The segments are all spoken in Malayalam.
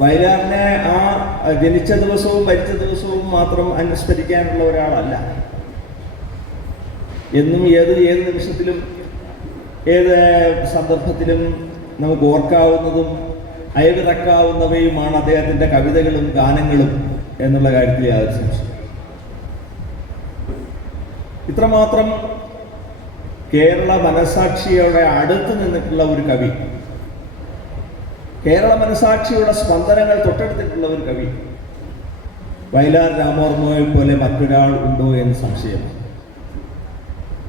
വയലാറിനെ ആ ജനിച്ച ദിവസവും മരിച്ച ദിവസവും മാത്രം അനുസ്മരിക്കാനുള്ള ഒരാളല്ല. എന്നും ഏത് ഏത് നിമിഷത്തിലും ഏത് സന്ദർഭത്തിലും നമുക്ക് ഓർക്കാവുന്നതും അയവിറക്കാവുന്നവയുമാണ് അദ്ദേഹത്തിന്റെ കവിതകളും ഗാനങ്ങളും എന്നുള്ള കാര്യത്തിൽ യാതൊരു സംശയം ഇത്രമാത്രം കേരള മനസാക്ഷിയുടെ അടുത്ത് നിന്നിട്ടുള്ള ഒരു കവി കേരള മനസാക്ഷിയുടെ സ്പന്ദനങ്ങൾ തൊട്ടടുത്തിട്ടുള്ള ഒരു കവി. വയലാർ രാമോർമ്മയെ പോലെ മറ്റൊരാൾ ഉണ്ടോ എന്ന് സംശയമാണ്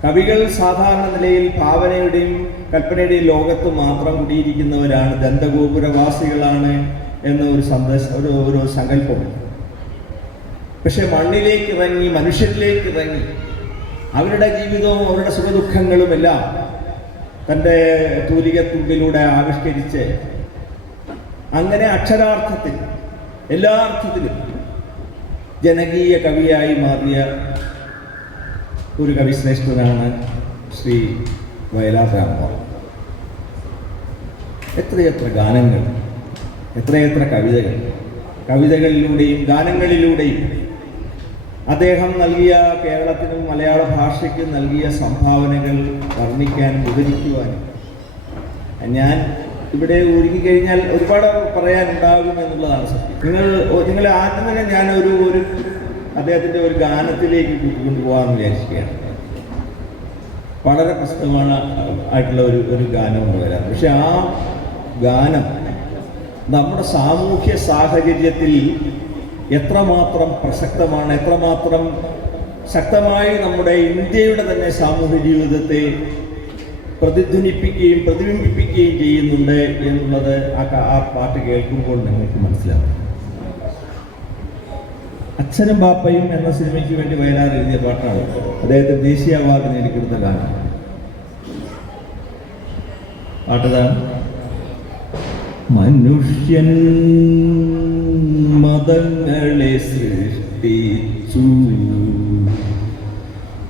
കവികൾ സാധാരണ നിലയിൽ ഭാവനയുടെയും കൽപ്പനയുടെയും ലോകത്ത് മാത്രം കുടിയിരിക്കുന്നവരാണ് ദന്തഗോപുരവാസികളാണ് എന്ന ഒരു സന്ദേശം ഒരു ഒരു സങ്കല്പമുണ്ട് പക്ഷെ മണ്ണിലേക്ക് ഇറങ്ങി മനുഷ്യരിലേക്ക് ഇറങ്ങി അവരുടെ ജീവിതവും അവരുടെ സുഖദുഃഖങ്ങളുമെല്ലാം തൂലിക തൂലികത്തുമ്പിലൂടെ ആവിഷ്കരിച്ച് അങ്ങനെ അക്ഷരാർത്ഥത്തിൽ എല്ലാ അർത്ഥത്തിലും ജനകീയ കവിയായി മാറിയ ഒരു കവിശ്രേഷ്ഠനാണ് ശ്രീ വയലാർ രാമമോഹൻ എത്രയെത്ര ഗാനങ്ങൾ എത്രയെത്ര കവിതകൾ കവിതകളിലൂടെയും ഗാനങ്ങളിലൂടെയും അദ്ദേഹം നൽകിയ കേരളത്തിനും മലയാള ഭാഷയ്ക്കും നൽകിയ സംഭാവനകൾ വർണിക്കാനും വിവരിക്കുവാനും ഞാൻ ഇവിടെ ഒരുങ്ങി കഴിഞ്ഞാൽ ഒരുപാട് പറയാനുണ്ടാകും എന്നുള്ളതാണ് സത്യം. നിങ്ങൾ നിങ്ങൾ ആദ്യം തന്നെ ഞാൻ ഒരു ഒരു അദ്ദേഹത്തിന്റെ ഒരു ഗാനത്തിലേക്ക് കൊണ്ടുപോകാമെന്ന് വിചാരിക്കുകയാണ്. വളരെ പ്രശ്നമാണ് ആയിട്ടുള്ള ഒരു ഒരു ഗാനം കൊണ്ട് വരാം പക്ഷെ ആ ഗാനം നമ്മുടെ സാമൂഹ്യ സാഹചര്യത്തിൽ എത്രമാത്രം പ്രസക്തമാണ് എത്രമാത്രം ശക്തമായി നമ്മുടെ ഇന്ത്യയുടെ തന്നെ സാമൂഹ്യ ജീവിതത്തെ പ്രതിധ്വനിപ്പിക്കുകയും പ്രതിബിംബിപ്പിക്കുകയും ചെയ്യുന്നുണ്ട് എന്നുള്ളത് ആ ആ പാട്ട് കേൾക്കുമ്പോൾ നിങ്ങൾക്ക് മനസ്സിലാവും. അച്ഛനും ബാപ്പയും എന്ന സിനിമയ്ക്ക് വേണ്ടി വയലാർ എഴുതിയ പാട്ടാണ്. അദ്ദേഹത്തിന് ദേശീയ അവാർഡ് നേടിക്കൊടുത്ത ഗാനം. പാട്ടതാണ് മനുഷ്യൻ മതങ്ങളെ സൃഷ്ടിച്ചു.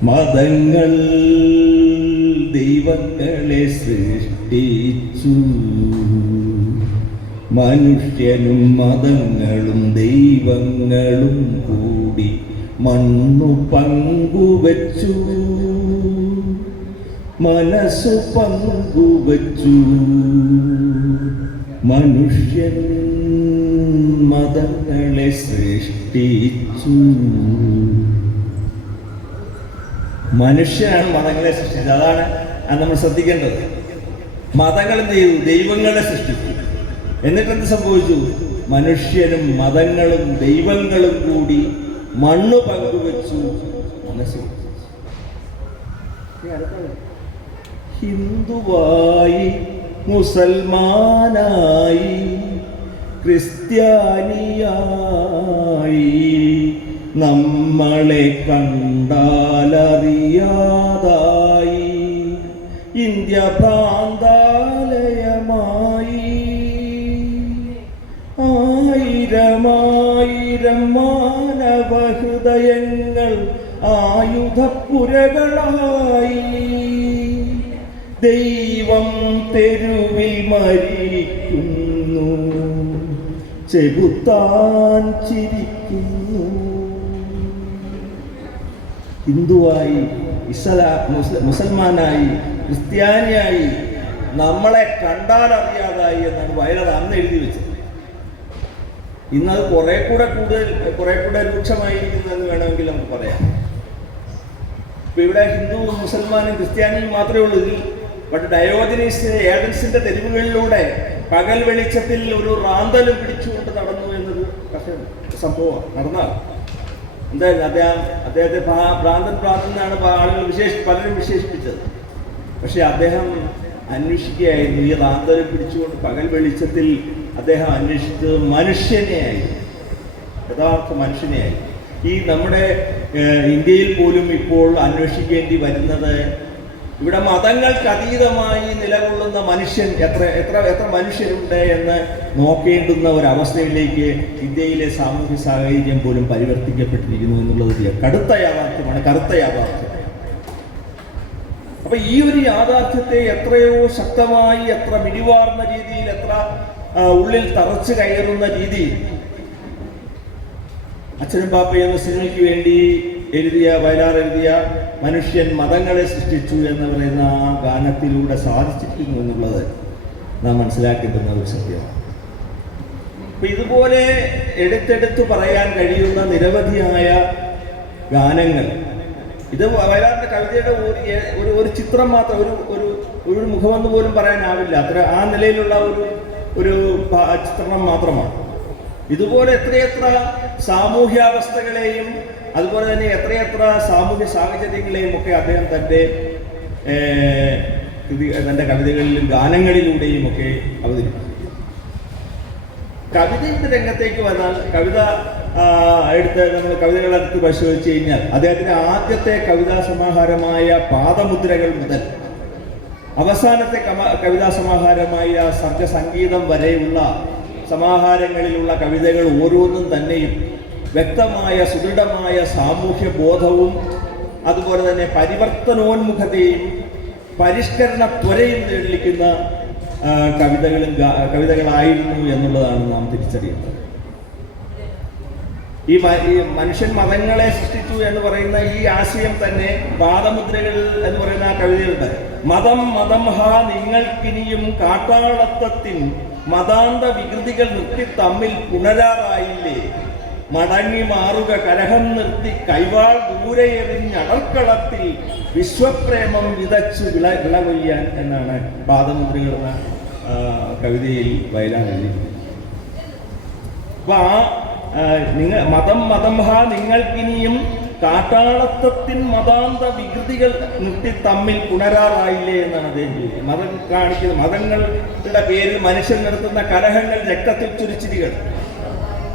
മതങ്ങൾ ദൈവങ്ങളെ സൃഷ്ടിച്ചു. മനുഷ്യനും മതങ്ങളും ദൈവങ്ങളും കൂടി മണ്ണു പങ്കുവച്ചു. മനസ്സ് പങ്കുവച്ചു. മനുഷ്യൻ മതങ്ങളെ സൃഷ്ടിച്ചു. മനുഷ്യനാണ് മതങ്ങളെ സൃഷ്ടിച്ചത്. അതാണ് അത് നമ്മൾ ശ്രദ്ധിക്കേണ്ടത്. മതങ്ങൾ എന്ത് ചെയ്തു? ദൈവങ്ങളെ സൃഷ്ടിച്ചു. എന്നിട്ട് എന്ത് സംഭവിച്ചു? മനുഷ്യനും മതങ്ങളും ദൈവങ്ങളും കൂടി മണ്ണ് പങ്കുവെച്ചു. മനസ്സ് ഹിന്ദുവായി മുസൽമാനായി ക്രിസ്ത്യാനിയായി നമ്മളെ കണ്ടാലറിയാതായി ഇന്ത്യ പ്രാന്താലയമായി. ആയിരമായിരം മാനവഹൃദയങ്ങൾ ആയുധപ്പുരകളായി. ദൈവം തെരുവിൽ മരിക്കുന്നു. ചെകുത്താൻ ചിരിക്കുന്നു. ഹിന്ദുവായി ഇസ്ലാ മുസൽമാനായി ക്രിസ്ത്യാനിയായി നമ്മളെ കണ്ടാൽ അറിയാതായി എന്നാണ് വയലാർ അന്ന് എഴുതി വെച്ചത്. ഇന്നത് കുറെ കൂടെ കൂടുതൽ കുറെ കൂടെ രൂക്ഷമായിരിക്കുന്നു എന്ന് വേണമെങ്കിൽ നമുക്ക് പറയാം. ഇപ്പൊ ഇവിടെ ഹിന്ദുവും മുസൽമാനും ക്രിസ്ത്യാനിയും മാത്രമേ ഉള്ളൂ ഇതിൽ. ബട്ട് ഡയോജനീസ് ഏതൻസിന്റെ തെരുവുകളിലൂടെ പകൽ വെളിച്ചത്തിൽ ഒരു റാന്തലും പിടിച്ചുകൊണ്ട് നടന്നു എന്നൊരു സംഭവമാണ് നടന്നാൽ എന്തായാലും അദ്ദേഹം അദ്ദേഹത്തെ ഭ്രാ- ഭ്രാന്തൻ ഭ്രാന്തൻ ആളുകൾ വിശേഷ പലരും വിശേഷിപ്പിച്ചത്. പക്ഷെ അദ്ദേഹം അന്വേഷിക്കുകയായിരുന്നു ഈ ഭ്രാന്തരെ പിടിച്ചുകൊണ്ട് പകൽ വെളിച്ചത്തിൽ അദ്ദേഹം അന്വേഷിച്ചത് മനുഷ്യനെയായി. യഥാർത്ഥ മനുഷ്യനെയായി. ഈ നമ്മുടെ ഇന്ത്യയിൽ പോലും ഇപ്പോൾ അന്വേഷിക്കേണ്ടി വരുന്നത് ഇവിടെ മതങ്ങൾക്ക് അതീതമായി നിലകൊള്ളുന്ന മനുഷ്യൻ എത്ര എത്ര എത്ര മനുഷ്യരുണ്ട് എന്ന് നോക്കേണ്ടുന്ന ഒരവസ്ഥയിലേക്ക് ഇന്ത്യയിലെ സാമൂഹ്യ സാഹചര്യം പോലും പരിവർത്തിക്കപ്പെട്ടിരിക്കുന്നു എന്നുള്ളത് കടുത്ത യാഥാർത്ഥ്യമാണ് കറുത്ത യാഥാർത്ഥ്യം. അപ്പൊ ഈ ഒരു യാഥാർത്ഥ്യത്തെ എത്രയോ ശക്തമായി എത്ര മിടിവാർന്ന രീതിയിൽ എത്ര ഉള്ളിൽ തറച്ചു കയറുന്ന രീതി അച്ഛനും പാപ്പയും എന്ന സിനിമയ്ക്ക് വേണ്ടി എഴുതിയ വയലാർ എഴുതിയ മനുഷ്യൻ മതങ്ങളെ സൃഷ്ടിച്ചു എന്ന് പറയുന്ന ആ ഗാനത്തിലൂടെ സാധിച്ചിരിക്കുന്നു എന്നുള്ളത് നാം മനസ്സിലാക്കേണ്ടുന്ന ഒരു സത്യമാണ്. അപ്പൊ ഇതുപോലെ എടുത്തെടുത്ത് പറയാൻ കഴിയുന്ന നിരവധിയായ ഗാനങ്ങൾ. ഇത് വയലാറിന്റെ കവിതയുടെ ഒരു ഒരു ചിത്രം മാത്രം ഒരു ഒരു ഒരു മുഖമെന്ന് പോലും പറയാനാവില്ല. അത്ര ആ നിലയിലുള്ള ഒരു ഒരു ചിത്രണം മാത്രമാണ്. ഇതുപോലെ എത്രയെത്ര സാമൂഹ്യാവസ്ഥകളെയും അതുപോലെ തന്നെ എത്രയെത്ര സാമൂഹ്യ സാഹചര്യങ്ങളെയും ഒക്കെ അദ്ദേഹം തന്റെ തന്റെ കവിതകളിലും ഗാനങ്ങളിലൂടെയും ഒക്കെ അവതരിപ്പിക്കും കവിതയുടെ രംഗത്തേക്ക് വന്നാൽ കവിത എടുത്ത് നമ്മൾ കവിതകളെടുത്ത് പരിശോധിച്ച് കഴിഞ്ഞാൽ അദ്ദേഹത്തിന്റെ ആദ്യത്തെ കവിതാ സമാഹാരമായ പാദമുദ്രകൾ മുതൽ അവസാനത്തെ കവിതാ സമാഹാരമായ സർഗസംഗീതം വരെയുള്ള സമാഹാരങ്ങളിലുള്ള കവിതകൾ ഓരോന്നും തന്നെയും വ്യക്തമായ സുദൃഢമായ സാമൂഹ്യ ബോധവും അതുപോലെ തന്നെ പരിവർത്തനോന്മുഖതയും പരിഷ്കരണ ത്വരയും തെളിയിക്കുന്ന കവിതകളും കവിതകളായിരുന്നു എന്നുള്ളതാണ് നാം തിരിച്ചറിയുന്നത് ഈ മനുഷ്യൻ മതങ്ങളെ സൃഷ്ടിച്ചു എന്ന് പറയുന്ന ഈ ആശയം തന്നെ പാദമുദ്രകൾ എന്ന് പറയുന്ന ആ കവിതയുണ്ട് മതം മതം ഹാ നിങ്ങൾക്കിനിയും കാട്ടാളത്വത്തിൻ മതാന്ത വികൃതികൾ നിർത്തി തമ്മിൽ പുണരാറായില്ലേ? മടങ്ങി മാറുക കലഹം നിർത്തി കൈവാൾ ദൂരെ എറിഞ്ഞടർക്കളത്തിൽ വിശ്വപ്രേമം വിതച്ചു വിള വിളകൊയ്യാൻ എന്നാണ് പാദമുദ്രകൾ എന്ന കവിതയിൽ വയലാൻ എഴുതിയിരിക്കുന്നത് അപ്പൊ ആ നിങ്ങൾ മതം മതം ഹാ നിങ്ങൾക്കിനിയും കാട്ടാളത്വത്തിൻ മതാന്ത വികൃതികൾ നിർത്തി തമ്മിൽ പുണരാറായില്ലേ എന്നാണ് അദ്ദേഹം മതം കാണിക്കുന്നത് മതങ്ങളുടെ പേരിൽ മനുഷ്യൻ നടത്തുന്ന കലഹങ്ങൾ രക്തത്തിൽ ചുരിച്ചിരികൾ.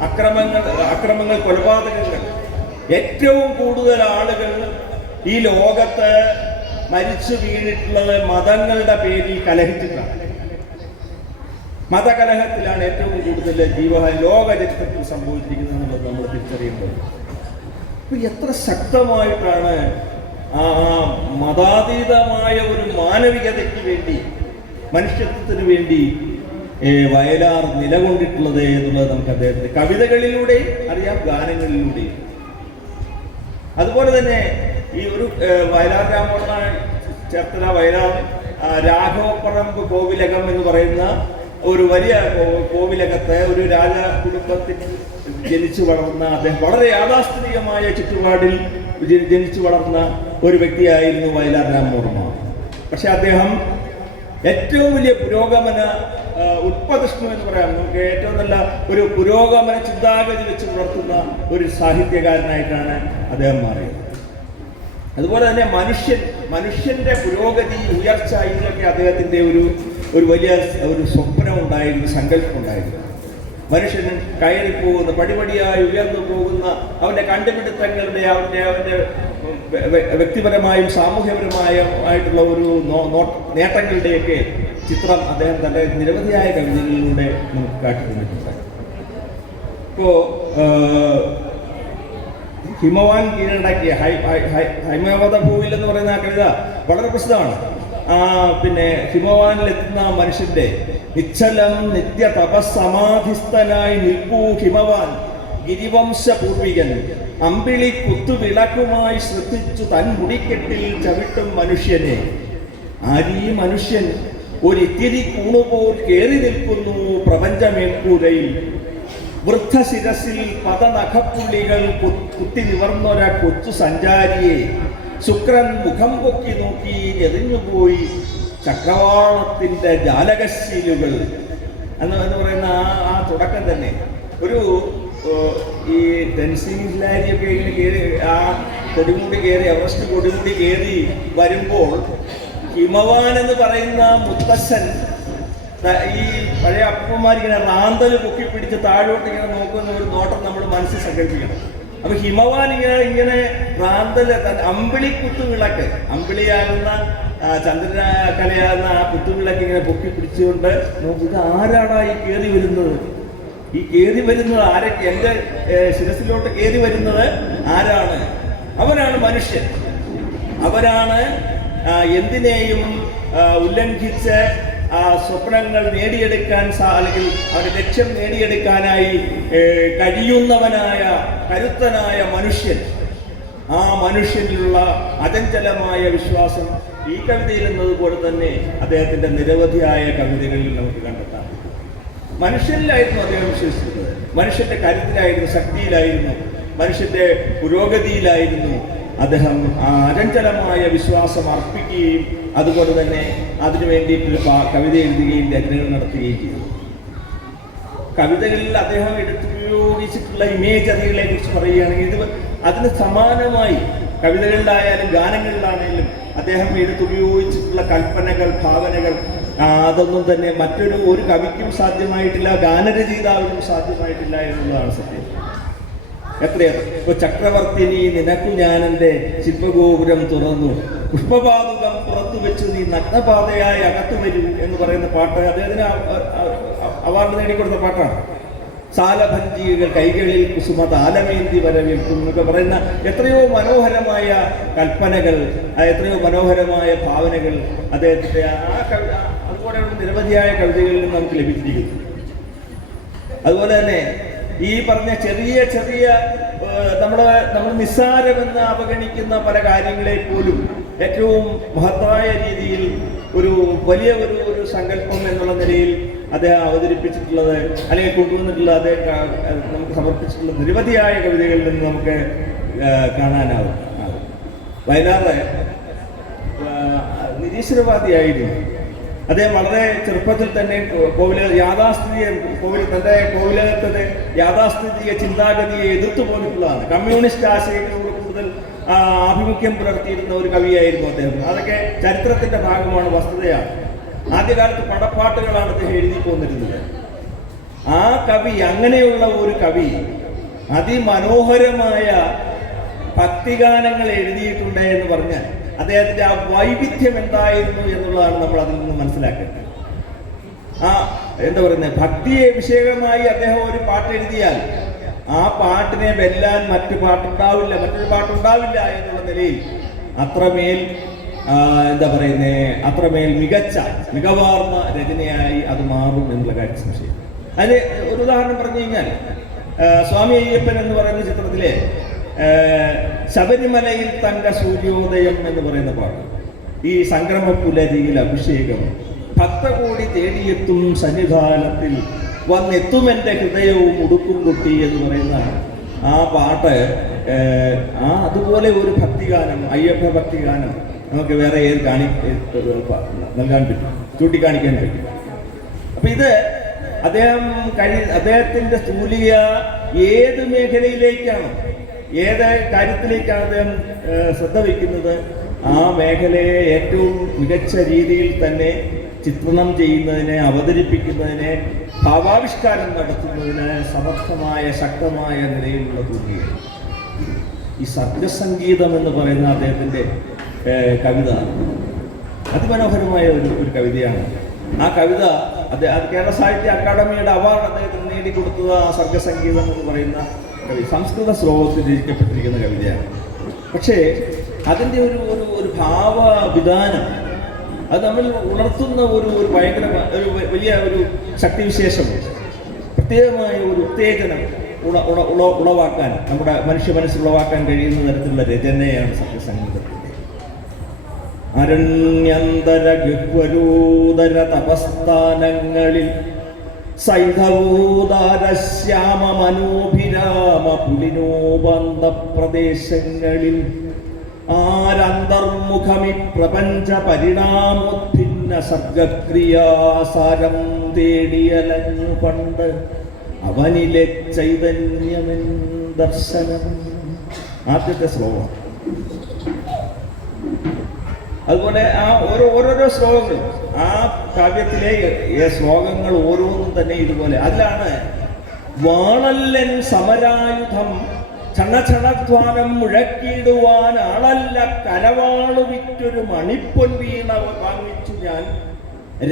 അക്രമങ്ങൾ അക്രമങ്ങൾ കൊലപാതകങ്ങൾ. ഏറ്റവും കൂടുതൽ ആളുകൾ ഈ ലോകത്ത് മരിച്ചു വീണിട്ടുള്ളത് മതങ്ങളുടെ പേരിൽ കലഹിച്ചിട്ടാണ്. മതകലഹത്തിലാണ് ഏറ്റവും കൂടുതൽ ജീവ ലോകചരിത്രത്തിൽ സംഭവിച്ചിരിക്കുന്നത് എന്നുള്ളത് നമ്മൾ തിരിച്ചറിയേണ്ടത് അപ്പൊ എത്ര ശക്തമായിട്ടാണ് ആ മതാതീതമായ ഒരു മാനവികതയ്ക്ക് വേണ്ടി മനുഷ്യത്വത്തിന് വേണ്ടി വയലാർ നിലകൊണ്ടിട്ടുള്ളത് എന്നുള്ളത് നമുക്ക് അദ്ദേഹത്തിന്റെ കവിതകളിലൂടെ അറിയാം ഗാനങ്ങളിലൂടെ. അതുപോലെ തന്നെ ഈ ഒരു വയലാർ രാമവർമ്മ ചേർത്തല വയലാർ രാഘവപ്പറമ്പ് കോവിലകം എന്ന് പറയുന്ന ഒരു വലിയ കോവിലകത്തെ ഒരു രാജ കുടുംബത്തിൽ ജനിച്ചു വളർന്ന അദ്ദേഹം വളരെ യാഥാസ്ഥിതികമായ ചുറ്റുപാടിൽ ജനിച്ചു വളർന്ന ഒരു വ്യക്തിയായിരുന്നു വയലാർ രാമോർമ്മ പക്ഷെ അദ്ദേഹം ഏറ്റവും വലിയ പുരോഗമന ഉത്പതിഷ്ണു എന്ന് പറയാം. നമുക്ക് ഏറ്റവും നല്ല ഒരു പുരോഗമന ചിന്താഗതി വെച്ച് പുലർത്തുന്ന ഒരു സാഹിത്യകാരനായിട്ടാണ് അദ്ദേഹം മാറിയത്. അതുപോലെ തന്നെ മനുഷ്യൻ മനുഷ്യന്റെ പുരോഗതി ഉയർച്ച ഇതിലൊക്കെ അദ്ദേഹത്തിന്റെ ഒരു ഒരു വലിയ ഒരു സ്വപ്നം ഉണ്ടായിരുന്നു സങ്കല്പം ഉണ്ടായിരുന്നു. മനുഷ്യൻ കയറിപ്പോകുന്ന പടിപടിയായി ഉയർന്നു പോകുന്ന അവന്റെ കണ്ടുപിടുത്തങ്ങളുടെ അവന്റെ അവന്റെ വ്യ- വ്യ- വ്യക്തിപരമായും സാമൂഹ്യപരമായും ആയിട്ടുള്ള ഒരു നേട്ടങ്ങളുടെയൊക്കെ ചിത്രം അദ്ദേഹം തന്റെ നിരവധിയായ കവിതകളിലൂടെ നമുക്ക് കാട്ടിത്തന്നിട്ടുണ്ട്. ഇപ്പോ ഹിമവാൻ കീഴടക്കിയ ഹൈമവത ഭൂവിൽ എന്ന് പറയുന്ന ആ കവിത വളരെ പ്രസിദ്ധമാണ്. പിന്നെ ഹിമവാനിലെത്തുന്ന മനുഷ്യന്റെ നിശ്ചലം നിത്യ തപസ്സമാധിസ്ഥനായി നിൽപ്പൂ ഹിമവാൻ ഗിരിവംശ പൂർവികൻ. അമ്പിളി കുത്തുവിളക്കുമായി ശ്രദ്ധിച്ചു തൻ മുടിക്കെട്ടിൽ ചവിട്ടും മനുഷ്യനെ. ആരീ മനുഷ്യൻ ഒരിത്തിരി കൂണുപോൽ കയറി നിൽക്കുന്നു പ്രപഞ്ചമേൽക്കൂരയിൽ വൃദ്ധശിരസിൽ പദനഖപ്പുള്ളികൾ കു- കുത്തി നിവർന്നൊര കൊച്ചു സഞ്ചാരിയെ. ശുക്രൻ മുഖം പൊക്കി നോക്കി എറിഞ്ഞുപോയി ചക്രവാളത്തിന്റെ ജാലകശീലുകൾ. എന്ന് എന്ന് പറയുന്ന ആ ആ തുടക്കം തന്നെ. ഒരു ഈ ടെൻസിംഗ് ഹില്ലാരിയൊക്കെ ഇങ്ങനെ കയറി ആ കൊടിമുടി കയറി എവറസ്റ്റ് കൊടിമുടി കയറി വരുമ്പോൾ ഹിമവാൻ എന്ന് പറയുന്ന മുത്തശ്ശൻ ഈ പഴയ അപ്പന്മാർ ഇങ്ങനെ റാന്തൽ പൊക്കി പിടിച്ച് താഴോട്ട് ഇങ്ങനെ നോക്കുന്ന ഒരു നോട്ടം നമ്മൾ മനസ്സിൽ സങ്കല്പിക്കണം. അപ്പൊ ഹിമവാൻ ഇങ്ങനെ ഇങ്ങനെ റാന്തൽ അമ്പിളി കുത്തുവിളക്ക് അമ്പിളിയാകുന്ന ചന്ദ്രന കലയാകുന്ന ആ കുത്തുവിളക്ക് ഇങ്ങനെ പൊക്കി പിടിച്ചുകൊണ്ട് നോക്കും ഇത് ആരാടാ ഈ കയറി വരുന്നത്? ഈ കയറി വരുന്നത് ആരെ എന്റെ ശിരസിലോട്ട് കയറി വരുന്നത് ആരാണ്? അവനാണ് മനുഷ്യൻ. അവരാണ് എന്തിനേയും ഉല്ലംഘിച്ച് സ്വപ്നങ്ങൾ നേടിയെടുക്കാൻ അല്ലെങ്കിൽ അവരുടെ ലക്ഷ്യം നേടിയെടുക്കാനായി കഴിയുന്നവനായ കരുത്തനായ മനുഷ്യൻ. ആ മനുഷ്യനിലുള്ള അചഞ്ചലമായ വിശ്വാസം ഈ കവിതയിൽ എന്നതുപോലെ തന്നെ അദ്ദേഹത്തിന്റെ നിരവധിയായ കവിതകളിൽ നമുക്ക് കണ്ടെത്താം. മനുഷ്യനിലായിരുന്നു അദ്ദേഹം വിശ്വസിക്കുന്നത് മനുഷ്യന്റെ കരുത്തിലായിരുന്നു ശക്തിയിലായിരുന്നു. മനുഷ്യന്റെ പുരോഗതിയിലായിരുന്നു. അദ്ദേഹം ആ അചഞ്ചലമായ വിശ്വാസം അർപ്പിക്കുകയും അതുപോലെ തന്നെ അതിനു വേണ്ടിയിട്ട് കവിത എഴുതുകയും രചനകൾ നടത്തുകയും ചെയ്തു. കവിതകളിൽ അദ്ദേഹം എടുത്തുപയോഗിച്ചിട്ടുള്ള ഇമേജറികളെ കുറിച്ച് പറയുകയാണെങ്കിൽ ഇത് അതിന് സമാനമായി കവിതകളിലായാലും ഗാനങ്ങളിലാണെങ്കിലും അദ്ദേഹം എടുത്തുപയോഗിച്ചിട്ടുള്ള കൽപ്പനകൾ ഭാവനകൾ അതൊന്നും തന്നെ മറ്റൊരു ഒരു കവിക്കും സാധ്യമായിട്ടില്ല ഗാനരചയിതാവിനും സാധ്യമായിട്ടില്ല എന്നുള്ളതാണ് സത്യം. എത്രയെത്ര ഇപ്പൊ ചക്രവർത്തിനി നിനക്കു ഞാനെന്റെ ശില്പഗോപുരം തുറന്നു. പുഷ്പപാതുകം പുറത്തു വെച്ച് നീ നഗ്നപാതയായി അകത്തു വരൂ എന്ന് പറയുന്ന പാട്ട് അദ്ദേഹത്തിന് അവാർഡ് നേടിക്കൊടുത്ത പാട്ടാണ്. സാലഭഞ്ജീകൾ കൈകളിൽ കുസുമ താലമേന്തി വരവേൽക്കും എന്നൊക്കെ പറയുന്ന എത്രയോ മനോഹരമായ കൽപ്പനകൾ എത്രയോ മനോഹരമായ ഭാവനകൾ അദ്ദേഹത്തിന്റെ ആ കവി അതുപോലെയുള്ള നിരവധിയായ കവിതകളിൽ നിന്ന് നമുക്ക് ലഭിച്ചിരിക്കുന്നു. അതുപോലെ തന്നെ ഈ പറഞ്ഞ ചെറിയ ചെറിയ നമ്മൾ നമ്മൾ നിസ്സാരമെന്ന് അവഗണിക്കുന്ന പല കാര്യങ്ങളെ പോലും ഏറ്റവും മഹത്തായ രീതിയിൽ ഒരു വലിയ ഒരു ഒരു സങ്കല്പം എന്നുള്ള നിലയിൽ അദ്ദേഹം അവതരിപ്പിച്ചിട്ടുള്ളത് അല്ലെങ്കിൽ കൊണ്ടുവന്നിട്ടുള്ള അദ്ദേഹം നമുക്ക് സമർപ്പിച്ചിട്ടുള്ള നിരവധിയായ കവിതകളിൽ നിന്ന് നമുക്ക് കാണാനാവും. വയനാട് നിരീശ്വരവാദിയായിരുന്നു. അദ്ദേഹം വളരെ ചെറുപ്പത്തിൽ തന്നെ കോവില യാഥാസ്ഥിതിയെ കോവിൽ തന്റെ കോവിലകത്തെ യാഥാസ്ഥിതിക ചിന്താഗതിയെ എതിർത്തു പോന്നിട്ടുള്ളതാണ് കമ്മ്യൂണിസ്റ്റ് ആശയങ്ങളോട് കൂടുതൽ ആഭിമുഖ്യം പുലർത്തിയിരുന്ന ഒരു കവിയായിരുന്നു അദ്ദേഹം. അതൊക്കെ ചരിത്രത്തിന്റെ ഭാഗമാണ് വസ്തുതയാണ്. ആദ്യകാലത്ത് പടപ്പാട്ടുകളാണ് അദ്ദേഹം എഴുതി പോന്നിരുന്നത്. ആ കവി അങ്ങനെയുള്ള ഒരു കവി അതിമനോഹരമായ ഭക്തിഗാനങ്ങൾ എഴുതിയിട്ടുണ്ട് എന്ന് പറഞ്ഞാൽ അദ്ദേഹത്തിന്റെ ആ വൈവിധ്യം എന്തായിരുന്നു എന്നുള്ളതാണ് നമ്മൾ അതിൽ നിന്ന് മനസ്സിലാക്കേണ്ടത്. ആ എന്താ പറയുന്നത് ഭക്തിയെ വിഷയമായി അദ്ദേഹം ഒരു പാട്ട് എഴുതിയാൽ ആ പാട്ടിനെ വെല്ലാൻ മറ്റു പാട്ടുണ്ടാവില്ല മറ്റൊരു പാട്ടുണ്ടാവില്ല എന്നുള്ള നിലയിൽ അത്രമേൽ എന്താ പറയുന്നേ അത്രമേൽ മികച്ച മികവാർന്ന രചനയായി അത് മാറും എന്നുള്ള കാര്യം സംശയം. അതിന് ഒരു ഉദാഹരണം പറഞ്ഞു കഴിഞ്ഞാൽ സ്വാമി അയ്യപ്പൻ എന്ന് പറയുന്ന ചിത്രത്തിലെ ശബരിമലയിൽ തന്റെ സൂര്യോദയം എന്ന് പറയുന്ന പാട്ട്. ഈ സംക്രമ പുലരിയിൽ അഭിഷേകം. ഭക്തകോടി തേടിയെത്തും സന്നിധാനത്തിൽ വന്നെത്തുമെന്റെ ഹൃദയവും ഉടുക്കും കുട്ടി എന്ന് പറയുന്ന ആ പാട്ട് ആ അതുപോലെ ഒരു ഭക്തിഗാനം അയ്യപ്പ ഭക്തിഗാനം. നമുക്ക് വേറെ ഏത് കാണി നൽകാൻ പറ്റും ചൂണ്ടിക്കാണിക്കാൻ പറ്റും. അപ്പൊ ഇത് അദ്ദേഹം കഴി അദ്ദേഹത്തിന്റെ സ്ഥൂലിക ഏത് മേഖലയിലേക്കാണ്? ഏത് കാര്യത്തിലേക്കാണ് അദ്ദേഹം ശ്രദ്ധ വയ്ക്കുന്നത്? ആ മേഖലയെ ഏറ്റവും മികച്ച രീതിയിൽ തന്നെ ചിത്രണം ചെയ്യുന്നതിനെ അവതരിപ്പിക്കുന്നതിനെ ഭാവാവിഷ്കാരം നടത്തുന്നതിന് സമർത്ഥമായ ശക്തമായ നിലയിലുള്ള തൂലികയാണ് ഈ സർഗസംഗീതം എന്ന് പറയുന്ന അദ്ദേഹത്തിന്റെ കവിത അതിമനോഹരമായ ഒരു ഒരു കവിതയാണ്. ആ കവിത അത് കേരള സാഹിത്യ അക്കാദമിയുടെ അവാർഡ് അദ്ദേഹത്തിന് നേടിക്കൊടുത്തത് ആ സർഗസംഗീതം എന്ന് പറയുന്ന കവി സംസ്കൃത ശ്ലോകത്തിൽ രചിക്കപ്പെട്ടിരിക്കുന്ന കവിതയാണ്. പക്ഷേ അതിന്റെ ഒരു ഒരു ഒരു ഭാവ വിധാനം അത് നമ്മൾ ഉണർത്തുന്ന ഒരു ഒരു ഭയങ്കര ഒരു വലിയ ഒരു ശക്തിവിശേഷമുണ്ട്. പ്രത്യേകമായ ഒരു ഉത്തേജനം ഉള ഉള ഉള ഉളവാക്കാൻ നമ്മുടെ മനുഷ്യ മനസ്സിൽ ഉളവാക്കാൻ കഴിയുന്ന തരത്തിലുള്ള രചനയാണ് സത്യസംഗീതത്തിന്റെ അരണ്യന്തര തപസ്ഥാനങ്ങളിൽ സൈന്ധവൂതാര പുലിനോ മനോഭിരാമ പ്രദേശങ്ങളിൽ ആരന്തർമുഖമി പ്രപഞ്ച പരിണാമോത്ഭിന്ന സർഗക്രിയാസാരം തേടിയലഞ്ഞു പണ്ട് അവനിലെ ചൈതന്യമെൻ ദർശനം. ആദ്യത്തെ ശ്ലോകം. അതുപോലെ ആ ഓരോ ഓരോരോ ശ്ലോകങ്ങൾ ആ കാവ്യത്തിലെ ശ്ലോകങ്ങൾ ഓരോന്നും തന്നെ ഇതുപോലെ. അതിലാണ് വാണല്ലൻ സമരായുധം ക്ഷണക്ഷണധ്വാനം മുഴക്കിയിടുവാൻ ആളല്ല കരവാളു വിറ്റൊരു മണിപ്പൊൻ വീണ വാങ്ങിച്ചു ഞാൻ.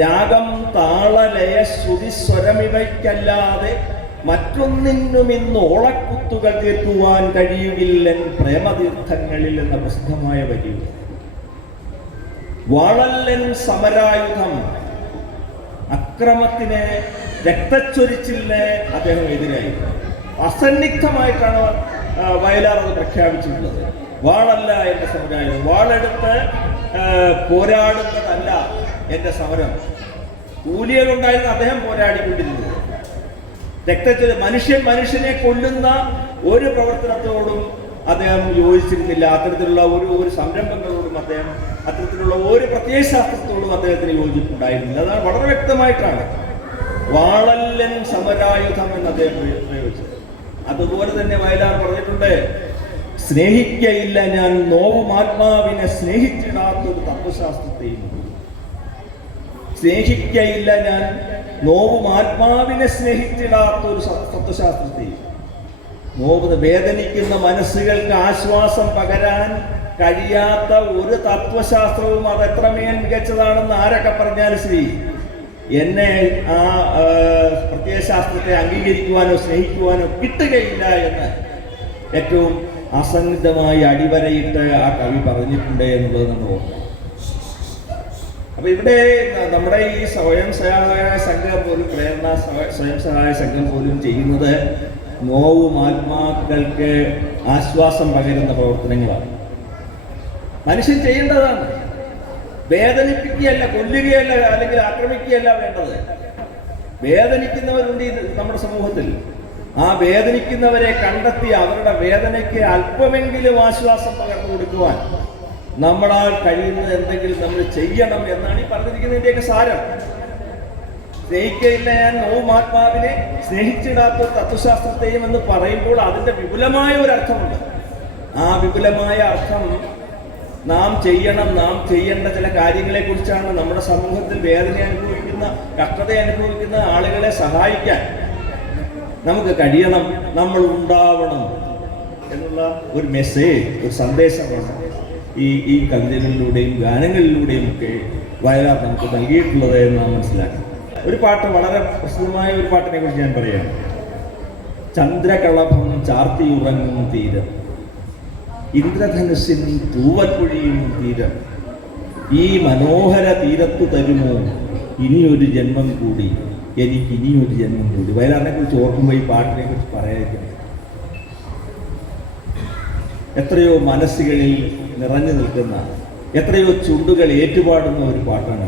രാഗം താളലയ ശ്രുതിസ്വരമിവയ്ക്കല്ലാതെ മറ്റൊന്നിനും ഇന്ന് ഓളക്കുത്തുകൾ തീർക്കുവാൻ കഴിയുകില്ലെൻ പ്രേമതീർത്ഥങ്ങളിൽ എന്ന പ്രസിദ്ധമായ വരിയുണ്ട്. വാളല്ലൻ സമരായുധം. അക്രമത്തിന് രക്തച്ചൊരിച്ചിലിന് അദ്ദേഹം എതിരായി അസന്നിഗ്ധമായിട്ടാണ് വയലാർ അത് പ്രഖ്യാപിച്ചിട്ടുള്ളത്. വാളല്ല എന്റെ സമരായുധം. വാളെടുത്ത് പോരാടുന്നതല്ല എന്റെ സമരം. കൊണ്ടായിരുന്നു അദ്ദേഹം പോരാടിക്കൊണ്ടിരുന്നത്. രക്തച്ചൊരി മനുഷ്യൻ മനുഷ്യനെ കൊല്ലുന്ന ഒരു പ്രവർത്തനത്തോടും അദ്ദേഹം യോജിച്ചിരുന്നില്ല. അത്തരത്തിലുള്ള ഒരു ഒരു സംരംഭങ്ങളോടും അദ്ദേഹം അത്തരത്തിലുള്ള ഒരു പ്രത്യയശാസ്ത്രത്തോടും അദ്ദേഹത്തിന് യോജിപ്പുണ്ടായിരുന്നില്ല. അതാണ് വളരെ വ്യക്തമായിട്ടാണ് വാളല്ലൻ സമരായുധം എന്ന് അദ്ദേഹം പ്രയോ- പ്രയോഗിച്ചത്. അതുപോലെ തന്നെ വയലാർ പറഞ്ഞിട്ടുണ്ട് സ്നേഹിക്കയില്ല ഞാൻ നോവും ആത്മാവിനെ സ്നേഹിച്ചിടാത്തൊരു തത്വശാസ്ത്രത്തെയും സ്നേഹിക്കയില്ല ഞാൻ നോവും ആത്മാവിനെ സ്നേഹിച്ചിടാത്ത ഒരു തത്വശാസ്ത്രത്തെയും വേദനിക്കുന്ന മനസ്സുകൾക്ക് ആശ്വാസം പകരാൻ കഴിയാത്ത ഒരു തത്വശാസ്ത്രവും അത് എത്രമേൽ മികച്ചതാണെന്ന് ആരൊക്കെ പറഞ്ഞാലും ശരി എന്നെ ആ പ്രത്യയശാസ്ത്രത്തെ അംഗീകരിക്കുവാനോ സ്നേഹിക്കുവാനോ കിട്ടുകയില്ല എന്ന് ഏറ്റവും അസന്നിഗ്ധമായി അടിവരയിട്ട് ആ കവി പറഞ്ഞിട്ടുണ്ട് എന്നുള്ളത് നമ്മൾ അപ്പൊ ഇവിടെ നമ്മുടെ ഈ സ്വയം സഹായ സംഘം പോലും പ്രേരണ സ്വയം സഹായ സംഘം പോലും ചെയ്യുന്നത് നോവും ആത്മാക്കൾക്ക് ആശ്വാസം പകരുന്ന പ്രവർത്തനങ്ങളാണ്. മനുഷ്യൻ ചെയ്യേണ്ടതാണ്. വേദനിപ്പിക്കുകയല്ല കൊല്ലുകയല്ല അല്ലെങ്കിൽ ആക്രമിക്കുകയല്ല വേണ്ടത്. വേദനിക്കുന്നവരുണ്ട് നമ്മുടെ സമൂഹത്തിൽ. ആ വേദനിക്കുന്നവരെ കണ്ടെത്തി അവരുടെ വേദനയ്ക്ക് അല്പമെങ്കിലും ആശ്വാസം പകർന്നു കൊടുക്കുവാൻ നമ്മളാൽ കഴിയുന്നത് എന്തെങ്കിലും നമ്മൾ ചെയ്യണം എന്നാണ് ഈ പറഞ്ഞിരിക്കുന്നതിന്റെയൊക്കെ സാരം. സ്നേഹിക്കയില്ല ഞാൻ നോവുമാത്മാവിനെ സ്നേഹിച്ചിടാത്ത തത്വശാസ്ത്രത്തെയും എന്ന് പറയുമ്പോൾ അതിന്റെ വിപുലമായ ഒരു അർത്ഥമുണ്ട്. ആ വിപുലമായ അർത്ഥം നാം ചെയ്യണം നാം ചെയ്യേണ്ട ചില കാര്യങ്ങളെ കുറിച്ചാണ് നമ്മുടെ സമൂഹത്തിൽ വേദന അനുഭവിക്കുന്ന കഷ്ടത അനുഭവിക്കുന്ന ആളുകളെ സഹായിക്കാൻ നമുക്ക് കഴിയണം നമ്മൾ ഉണ്ടാവണം എന്നുള്ള ഒരു മെസ്സേജ് ഒരു സന്ദേശമാണ് ഈ ഈ കവിതകളിലൂടെയും ഗാനങ്ങളിലൂടെയും ഒക്കെ വയലാർ നമുക്ക് നൽകിയിട്ടുള്ളത് എന്ന് നാം മനസ്സിലാക്കണം. ഒരു പാട്ട് വളരെ പ്രസിദ്ധമായ ഒരു പാട്ടിനെ കുറിച്ച് ഞാൻ പറയാം. ചന്ദ്രകളഭം ചാർത്തിയുറങ്ങും തീരം. ഇന്ദ്രധനുസിൻ തൂവൽപ്പൊഴിയും തീരം. ഈ മനോഹര തീരത്തു തരുമോ? ഇനിയൊരു ജന്മം കൂടി. എനിക്ക് ഇനിയൊരു ജന്മം കൂടി. വയലാറിനെ കുറിച്ച് ഓർക്കുമ്പോൾ ഈ പാട്ടിനെ കുറിച്ച് പറയാതിരിക്കണം എത്രയോ മനസ്സുകളിൽ നിറഞ്ഞു നിൽക്കുന്ന എത്രയോ ചുണ്ടുകൾ ഏറ്റുപാടുന്ന ഒരു പാട്ടാണ്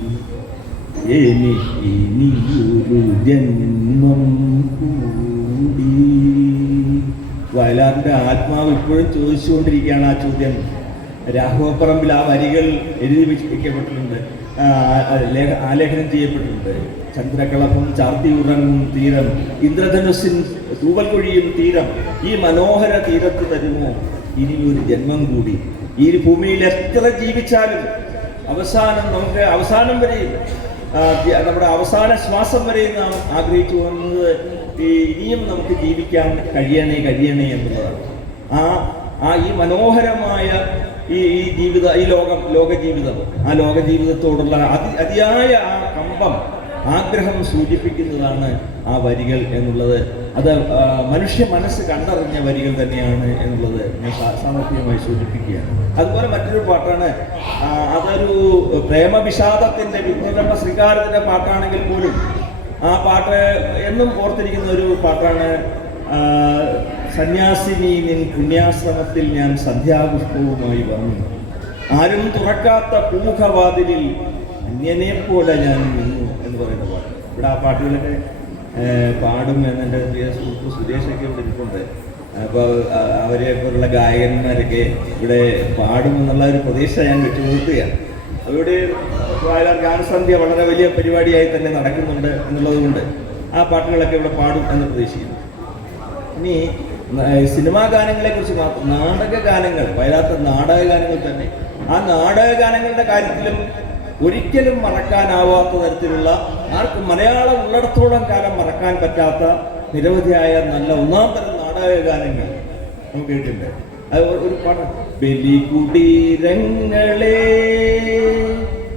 ഇനിയൊരു ജന്മം കൂടി വയലാറിന്റെ ആത്മാവ് ഇപ്പോഴും ചോദിച്ചുകൊണ്ടിരിക്കുകയാണ് ആ ചോദ്യം രാഘവപ്പറമ്പിൽ ആ വരികൾ എഴുതി ആ, ആലേഖനം ചെയ്യപ്പെട്ടിട്ടുണ്ട് ചന്ദ്രകളഭം ചാർത്തി ഉറങ്ങും തീരം. ഇന്ദ്രധനുസിൻ തൂവൽ തീരം. ഈ മനോഹര തീരത്ത് തരുമോ? ഇനിയൊരു ജന്മം കൂടി. ഈ ഭൂമിയിൽ എത്ര ജീവിച്ചാലും അവസാനം നമുക്ക് അവസാനം വരെയും നമ്മുടെ അവസാന ശ്വാസം വരെ നാം ആഗ്രഹിച്ചു വന്നത് ഇനിയും നമുക്ക് ജീവിക്കാൻ കഴിയണേ കഴിയണേ എന്നുള്ളതാണ്. ആ ആ ഈ മനോഹരമായ ഈ ഈ ജീവിത ഈ ലോകം ലോക ജീവിതം ആ ലോക ജീവിതത്തോടുള്ള അതി അതിയായ ആ കമ്പം ആഗ്രഹം സൂചിപ്പിക്കുന്നതാണ് ആ വരികൾ എന്നുള്ളത്. അത് മനുഷ്യ മനസ്സ് കണ്ടറിഞ്ഞ വരികൾ തന്നെയാണ് എന്നുള്ളത് ഞാൻ സാ- സാമർഥ്യമായി സൂചിപ്പിക്കുകയാണ്. അതുപോലെ മറ്റൊരു പാട്ടാണ് അതൊരു പ്രേമവിഷാദത്തിന്റെ വിപ്രകർമ്മ ശ്രീകാരത്തിന്റെ പാട്ടാണെങ്കിൽ പോലും ആ പാട്ട് എന്നും ഓർത്തിരിക്കുന്ന ഒരു പാട്ടാണ് സന്യാസിനി നിൻ പുണ്യാശ്രമത്തിൽ ഞാൻ സന്ധ്യാപുഷ്പവുമായി വന്നു. ആരും തുറക്കാത്ത പൂമുഖവാതിലിൽ അന്യനെ പോലെ ഞാൻ നിന്നു എന്ന് പറയുന്ന പാട്ട്. ഇവിടെ ആ പാട്ടുകളൊക്കെ പാടും എന്ന് എന്റെ പ്രിയ സുഹൃത്ത് സുരേഷൊക്കെ ഇവിടെ ഇരിപ്പുണ്ട്. അപ്പോൾ അവരെ പോലുള്ള ഗായകന്മാരൊക്കെ ഇവിടെ പാടും എന്നുള്ള ഒരു പ്രതീക്ഷ ഞാൻ വിട്ടുകൊടുക്കുകയാണ് അവിടെ വയലാർ ഗാനസന്ധ്യ വളരെ വലിയ പരിപാടിയായി തന്നെ നടക്കുന്നുണ്ട് എന്നുള്ളതുകൊണ്ട് ആ പാട്ടുകളൊക്കെ ഇവിടെ പാടും എന്ന് പ്രതീക്ഷിക്കുന്നു. ഇനി സിനിമാ ഗാനങ്ങളെ കുറിച്ച് മാത്രം നാടക ഗാനങ്ങൾ വയലാത്ത നാടക ഗാനങ്ങൾ തന്നെ. ആ നാടക ഗാനങ്ങളുടെ കാര്യത്തിലും ഒരിക്കലും മറക്കാനാവാത്ത തരത്തിലുള്ള ആർക്കും മലയാളം ഉള്ളിടത്തോളം കാലം മറക്കാൻ പറ്റാത്ത നിരവധിയായ നല്ല ഒന്നാം തരം നാടക ഗാനങ്ങൾ നമുക്ക് കേട്ടിട്ടുണ്ട്. ഒരു പാട്ട്. ബലികുടീരങ്ങളെ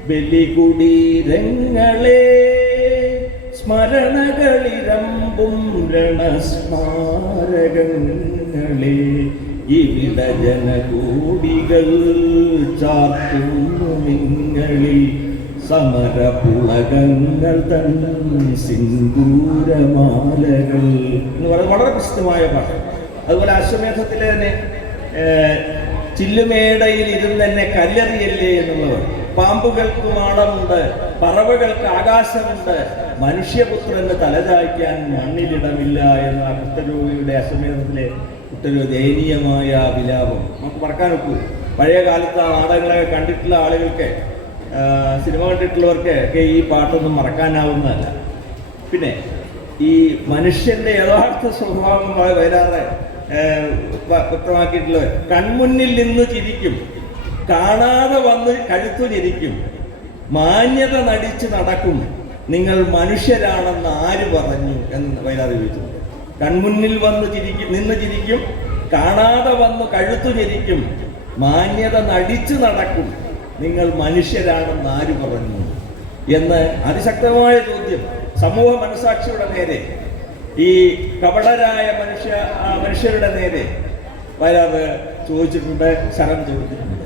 ബലികുടീരങ്ങളെ സ്മരണകളിരമ്പും രണസ്മാരകങ്ങളെ ഇവിട ജനകൂടികൾ ചാർത്തുന്നു നിങ്ങളിൽ സമരപുളകങ്ങൾ തൻ സിന്ദൂരമാലകൾ. എന്ന് പറയുന്നത് വളരെ പ്രസിദ്ധമായ പാട്ട്. അതുപോലെ അശ്വമേധത്തിലെ തന്നെ ചില്ലുമേടയിൽ ഇരുന്ന് തന്നെ കല്ലെറിയല്ലേ എന്നുള്ളത് പാമ്പുകൾക്ക് മാളമുണ്ട് പറവകൾക്ക് ആകാശമുണ്ട്. മനുഷ്യപുത്രന് തലചായ്ക്കാൻ മണ്ണിലിടമില്ല എന്ന കൃത്തരൂപിയുടെ അശ്വമേധത്തിലെ കുട്ടരോ ദയനീയമായ വിലാപം. നമുക്ക് മറക്കാൻ ഒക്കൂ. പഴയ കാലത്ത് ആ നാടകങ്ങളൊക്കെ കണ്ടിട്ടുള്ള ആളുകൾക്ക് സിനിമ കണ്ടിട്ടുള്ളവർക്ക് ഒക്കെ ഈ പാട്ടൊന്നും മറക്കാനാവുന്നതല്ല. പിന്നെ ഈ മനുഷ്യന്റെ യഥാർത്ഥ സ്വഭാവം വരാതെ വ്യക്തമാക്കിയിട്ടുള്ളവർ കൺമുന്നിൽ നിന്ന് ചിരിക്കും. കാണാതെ വന്ന് കഴുത്തു ചിരിക്കും മാന്യത നടിച്ച് നടക്കും. നിങ്ങൾ മനുഷ്യരാണെന്ന് ആര് പറഞ്ഞു? എന്ന് വയലാർ ചോദിച്ചിട്ടുണ്ട് കൺമുന്നിൽ വന്ന് ചിരിക്കും നിന്ന് ചിരിക്കും കാണാതെ വന്ന് കഴുത്തു ചിരിക്കും മാന്യത നടിച്ചു നടക്കും. നിങ്ങൾ മനുഷ്യരാണെന്ന് ആര് പറഞ്ഞു? എന്ന് അതിശക്തമായ ചോദ്യം സമൂഹ മനസാക്ഷിയുടെ നേരെ ഈ കപടരായ മനുഷ്യ മനുഷ്യരുടെ നേരെ. വരാതെ ചോദിച്ചിട്ടുണ്ട് ശരം ചോദിച്ചിട്ടുണ്ട്.